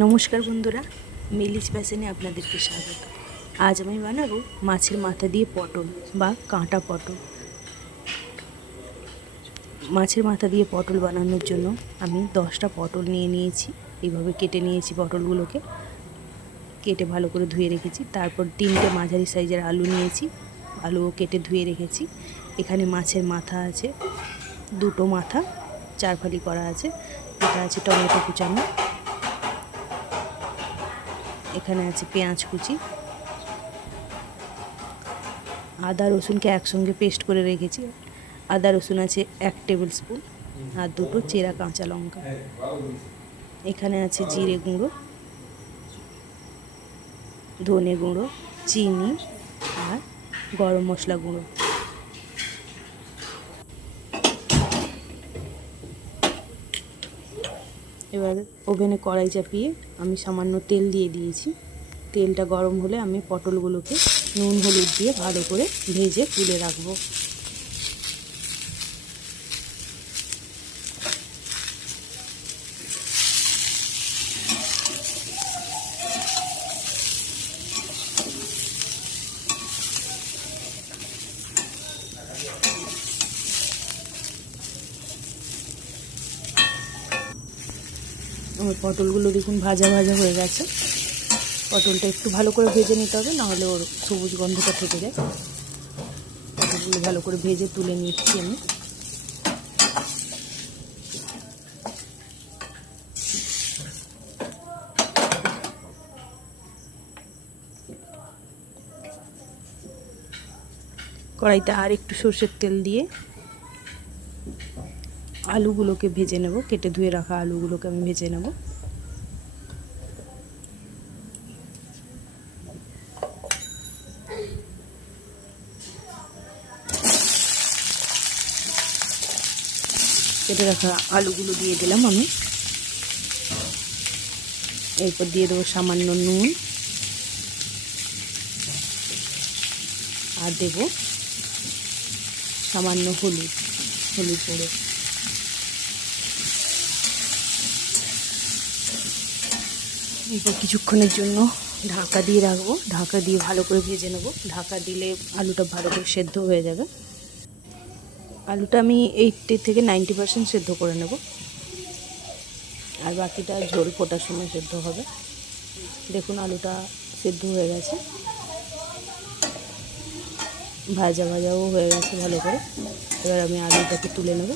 নমস্কার বন্ধুরা, মিলিস প্যাশনে আপনাদেরকে স্বাগত। আজ আমি বানাবো মাছের মাথা দিয়ে পটল বা কাঁটা পটল। মাছের মাথা দিয়ে পটল বানানোর জন্য আমি 10টা পটল নিয়েছি। এইভাবে কেটে নিয়েছি পটলগুলোকে, কেটে ভালো করে ধুয়ে রেখেছি। তারপর 3টে মাঝারি সাইজের আলু নিয়েছি, আলুও কেটে ধুয়ে রেখেছি। এখানে মাছের মাথা আছে, 2টো মাথা 4 ফালি করা আছে। এটা আছে টমেটো কুচানো, এখানে আছে পেঁয়াজ কুচি, আদা রসুনকে একসঙ্গে পেস্ট করে রেখেছি। আদা রসুন আছে 1 টেবিল স্পুন, আর 2টো চেরা কাঁচা লঙ্কা। এখানে আছে জিরে গুঁড়ো, ধনে গুঁড়ো, চিনি আর গরম মশলা গুঁড়ো। এবার ওভেনে কড়াই চাপিয়ে আমি সামান্য তেল দিয়ে দিয়েছি। তেলটা গরম হলে আমি পটলগুলোকে নুন হলুদ দিয়ে ভালো করে ভেজে তুলে রাখবো। আমার পটলগুলো দেখুন ভাজা ভাজা হয়ে গেছে। পটলটা একটু ভালো করে ভেজে নিতে হবে, নাহলে ওর সবুজ গন্ধটা থেকে যায়। পটলগুলো ভালো করে ভেজে তুলে নিচ্ছি আমি। কড়াইতে আর একটু সর্ষের তেল দিয়ে আলুগুলোকে ভেজে নেব। কেটে ধুয়ে রাখা আলুগুলোকে আমি ভেজে নেব। কেটে রাখা আলুগুলো দিয়ে দিলাম আমি। এরপর দিয়ে দেবো সামান্য নুন, আর দেব সামান্য হলুদ গুঁড়ো। এরপর কিছুক্ষণের জন্য ঢাকা দিয়ে রাখবো। ঢাকা দিয়ে ভালো করে ভেজে নেব। ঢাকা দিলে আলুটা ভালো করে সেদ্ধ হয়ে যাবে। আলুটা আমি 80 থেকে 90% সেদ্ধ করে নেব, আর বাকিটা ঝোল ফোটার সময় সেদ্ধ হবে। দেখুন আলুটা সেদ্ধ হয়ে গেছে, ভাজা ভাজাও হয়ে গেছে ভালো করে। এবার আমি আলুটাকে তুলে নেব।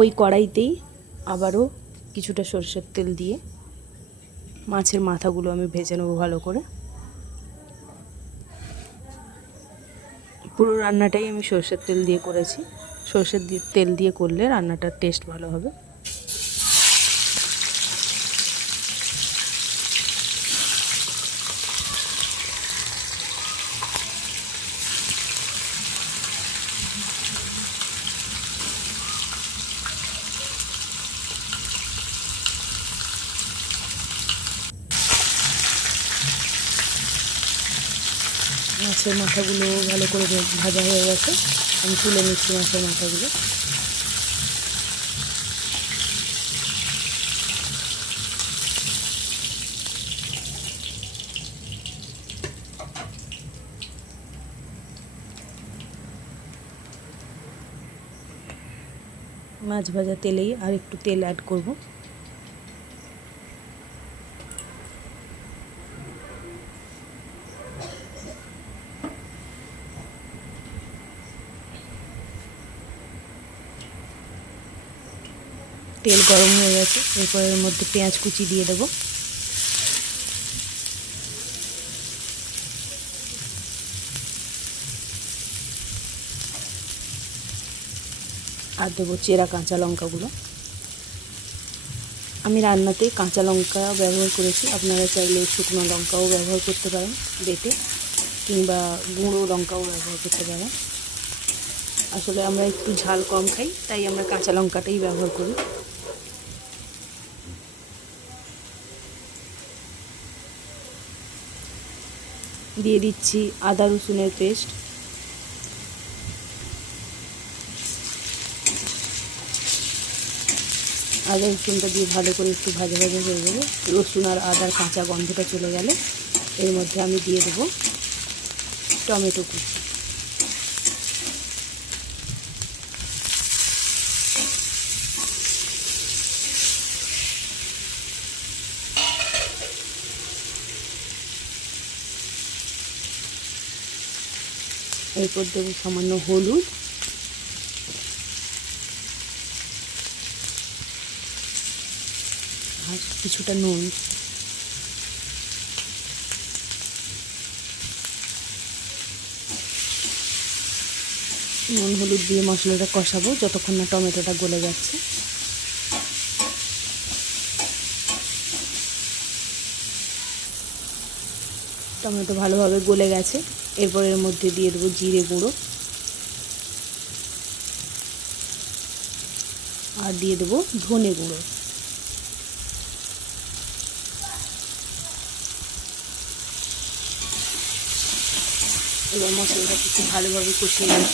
ওই কড়াইতেই আবারও কিছুটা সরষের তেল দিয়ে মাছের মাথাগুলো আমি ভেজে নেবো ভালো করে। পুরো রান্নাটাই আমি সরষের তেল দিয়ে করেছি। সরষের তেল দিয়ে করলে রান্নাটার টেস্ট ভালো হবে। মাছের মাথাগুলো ভালো করে ভাজা হয়ে গেছে, আমি তুলে নিচ্ছি মাছের মাথাগুলো। মাছ ভাজা তেলেই আর একটু তেল অ্যাড করব। তেল গরম হয়ে গেছে, এরপর এর মধ্যে পেঁয়াজ কুচি দিয়ে দেবো। আর দেবো চেরা কাঁচা লঙ্কাগুলো। আমি রান্নাতে কাঁচা লঙ্কা ব্যবহার করেছি, আপনারা চাইলে শুকনো লঙ্কাও ব্যবহার করতে পারেন বেটে, কিংবা গুঁড়ো লঙ্কাও ব্যবহার করতে পারেন। আসলে আমরা একটু ঝাল কম খাই, তাই আমরা কাঁচা লঙ্কাটাই ব্যবহার করি। দিয়ে দিচ্ছি আদা রসুনের পেস্ট। আদা রসুনটা দিয়ে ভালো করে একটু ভাজা ভাজা হয়ে গেলে, রসুন আর আদার কাঁচা গন্ধটা চলে গেলে এর মধ্যে আমি দিয়ে দেবো টমেটো কুচি। এরপর দেবো সামান্য হলুদ, আর কিছুটা নুন। নুন হলুদ দিয়ে মশলাটা কষাবো যতক্ষণ না টমেটোটা গলে যাচ্ছে। টমেটো ভালোভাবে গলে গেছে, এরপর এর মধ্যে দিয়ে দেবো জিরে গুঁড়ো, আর দিয়ে দেবো ধনে গুঁড়ো। এবার মশলাটা একটু ভালোভাবে কষিয়ে নেব।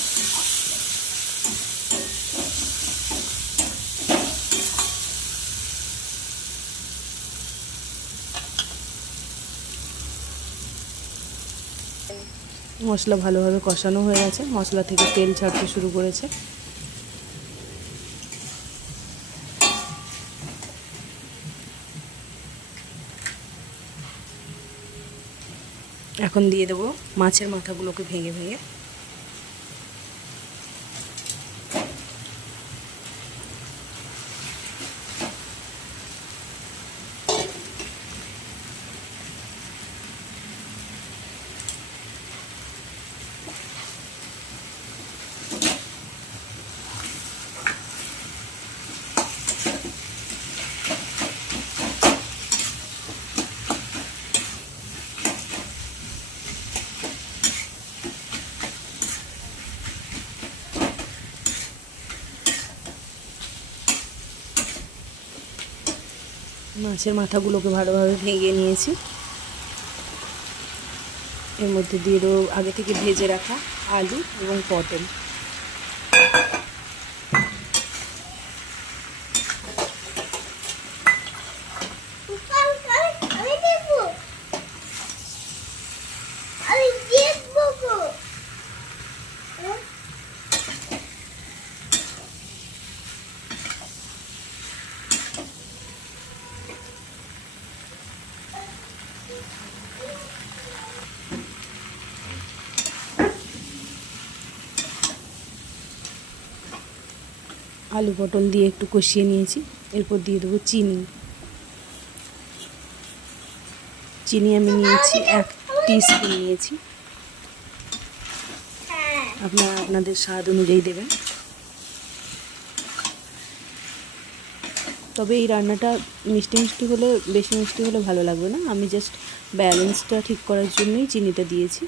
মশলা ভালোভাবে কষানো হয়ে গেছে, মশলা থেকে তেল ছাড়তে শুরু করেছে। এখন দিয়ে দেবো মাছের মাথাগুলোকে ভেঙে ভেঙে। মাছের মাথাগুলোকে ভালোভাবে ভেঙে নিয়েছি। এর মধ্যে দিয়ে দেবো আগে থেকে ভেজে রাখা আলু এবং পটল। আলু পটল দিয়ে একটু কষিয়ে নিয়েছি, এরপর দিয়ে দেবো চিনি। চিনি আমি নিয়েছি 1 টিস্পুন নিয়েছি, আপনারা আপনাদের স্বাদ অনুযায়ী দেবেন। তবে এই রান্নাটা মিষ্টি মিষ্টি হলে, বেশি মিষ্টি হলে ভালো লাগবে না, আমি জাস্ট ব্যালেন্সটা ঠিক করার জন্যই চিনিটা দিয়েছি।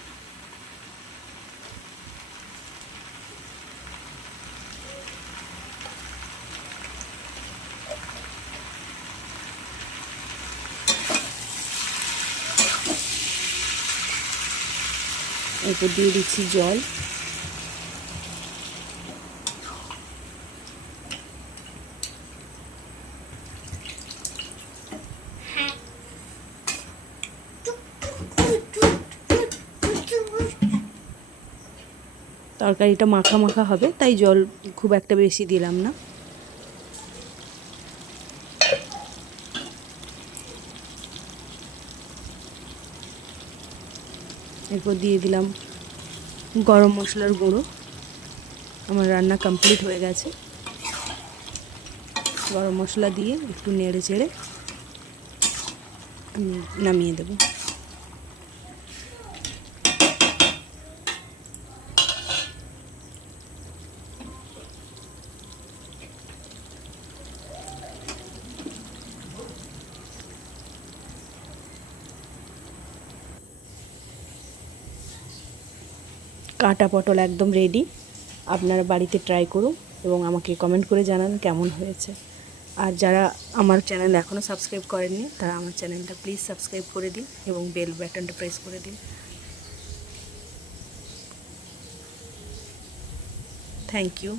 এরপর দিয়ে দিচ্ছি জল। তরকারিটা মাখা মাখা হবে, তাই জল খুব একটা বেশি দিলাম না। এরপর দিয়ে দিলাম গরম মশলার গুঁড়ো। আমার রান্না কমপ্লিট হয়ে গেছে। গরম মশলা দিয়ে একটু নেড়ে চেড়ে নামিয়ে দেব। কাঁটা পটল একদম রেডি। আপনারা বাড়িতে ট্রাই করুন এবং আমাকে কমেন্ট করে জানান কেমন হয়েছে। আর যারা আমার চ্যানেল এখনও সাবস্ক্রাইব করেননি তারা আমার চ্যানেলটা প্লিজ সাবস্ক্রাইব করে দিন এবং বেল বাটনটা প্রেস করে দিন। Thank you.